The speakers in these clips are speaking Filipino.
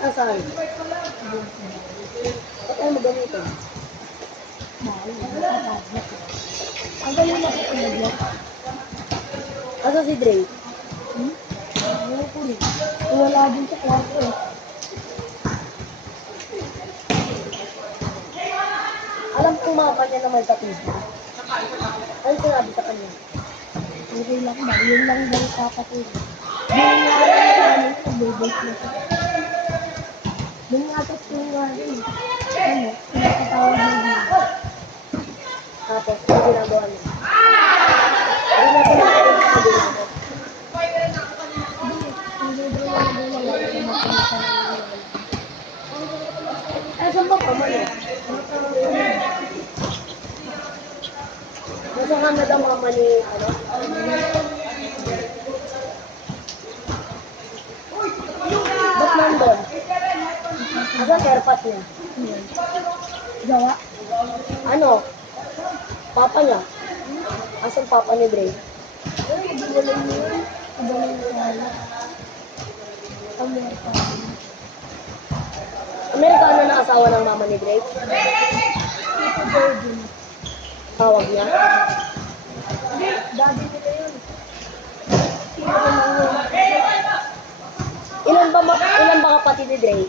Nasaan? Ba't tayo magamitin? Ang galing na po pinagyan. Asa si Dre? Ano po rin? Wala din sa kwarto eh. Alam kong mga kanya na may kapisa. Ano sinabi sa kanya? Okay lang ba? Yun lang daw kapatid. Yun nga rin nagbibig na siya. Yun nga tapos yun nga rin. Ano? Pinakatawag na yun. Tapos, ano ginagawa niya? Ano na ito na ito sa ginagawa? Ay, saan ba pa mo yun? Nasa Canada mama ni, ano? Ba't nandun? Asan airpot niya? Gawa? Ano? Papa niya? Asan papa ni Dre? Ibalang mo yun. Ibalang mo kaya. Amerika. Amerikano na asawa ng mama ni Dre? Ito Virgin. Tawag niya? Daddy nila yun. Ilan ba kapatid ni Dre?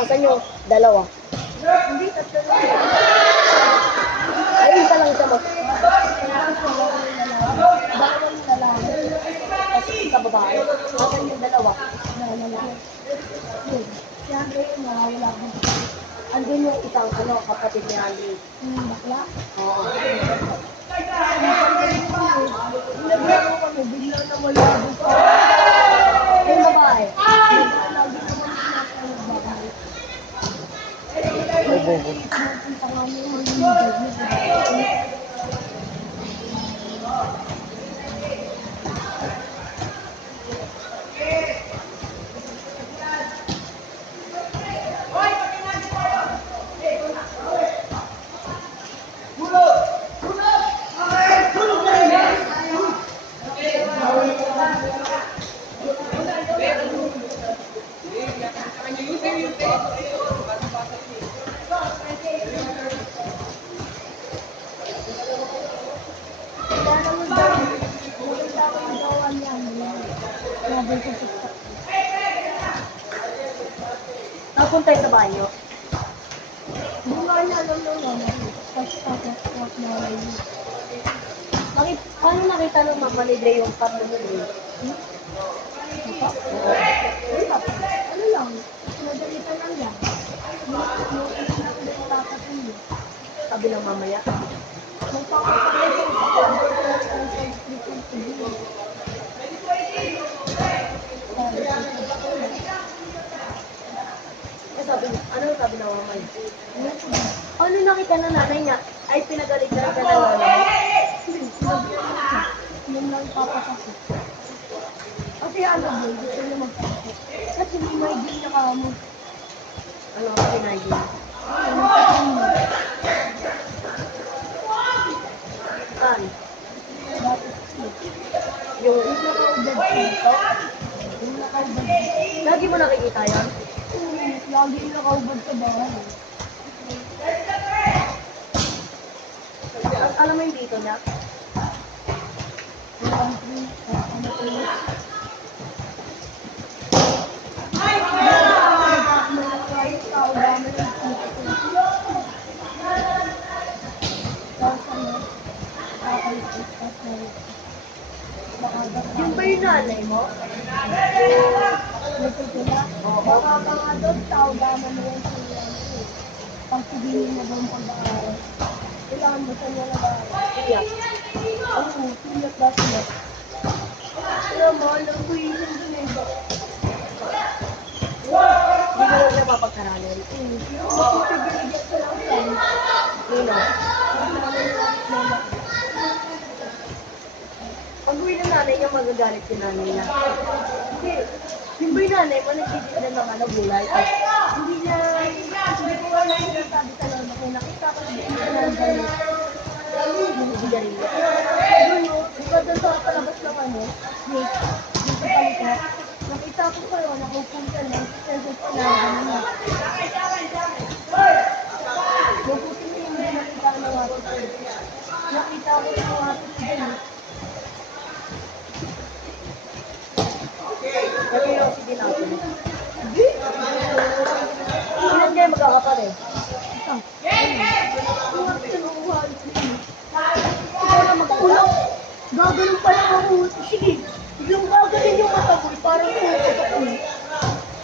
Asan yung dalawa? Hindi, tatlo lang. Ay, isa lang siya mo. Bawal lalaki. Kasi isa babae. Asan yung dalawa? Lalaki. Yun. Siyempre, wala ko. Andun yung isang kapatid ni Andy. Bakla. Oo. Nagano kami, bigla na wala dito. Yung babae. Lagi naman nasa bahay. Pupunta kami ng ligaw. Kaya naman daw, maganda ko yung gawa niya. Sabi ko sa Napunta sa banyo. Hindi nga niya alam nung naman. Tapos na rin. Paano nakita ng mama ni Dre yung partner ni Dre? Ano lang, nadalitan lang yan. Yung isa lang din papatuloy. Sabi ng mamaya. Magpapatuloy ko Ano sabi ng mama niya? Ano nakita ng nanay niya? Ay, pinagalitan ka na lola mo. Yun lang papasakit. Kasi ano boy, gusto niya magpapasakit. Kasi may din niya kamo. Ano ka pinagin? Ano sa kanya? Saan? Bakit? Yung Nakaubad dito. Yung nakaubad dito. lagi mo nakikita yan? Lagi yung nakaubad sa bahay. Alam mo yung dito na? Yung country, ano ko yun. Yung ba yung nanay mo? Baka mga doon, tao daman na yan sila. Pag sabihin mo doon pag-aaral. Kailangan mo sa niya nag-aaral. Iyak. Oo, tiyak ba sila? Pero mahal ang buwisin doon eh. Hindi mo lang siya mapagkaralan. Makikibigyan ko lang yan. Nino? Pag uwi ng nanay niya, magagalit yung nanay niya. Hindi. Yung ba yung nanay mo, nagtitinda ng gulay? Hindi niya, hindi ko wala yung sinasabi sa lolo ko. Nakita ko hindi niya nandun. Yung sigarilyo. Ayun, no? ano, gate, dito palito. Nakita ko kayo, nakupunta na, kasi ko na, ano na. Mabuti na yung hindi nakita ko ng water ko. Nakita ko yung water ko dyan. Nag-iossi din ako. Ilan kayo magkakapatid? Ito. Ikaw na mag-ulong. Gagaling pa lang ako. Sige, biglang gagaling yung mata ko. Parang uutot ako.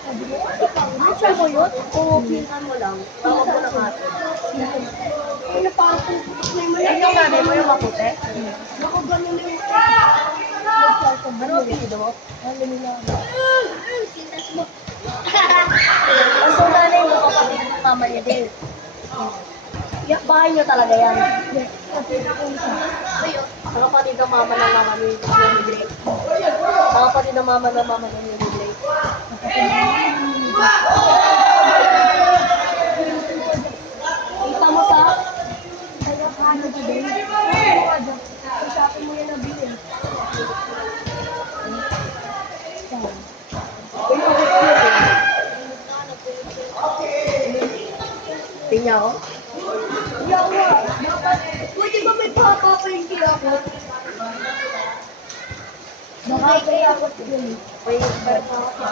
Sabi ko, Minsan mo yun? Oo, pinsan mo lang. Tawag mo ng ate. ay na parang puputok na yung Yan yung nanay mo yung maputi? Naku, ganun na yung Ano ang pinido mo? Ano nila? Sintas mo. Ang so nanay mo kapatid ng mama niya din. Bahay niyo talaga yan. Kasi ako isa. Ang kapatid ng mama ng mama ni Greg. Ang kapatid ng mama ni Greg. Kita mo sa Kaya paano ba din? Usapin mo yan na bilhin. Tingnan ako. Yawa! Dapat, pwede ba may papapayong ako? Baka kaya ako yun. May parang ako.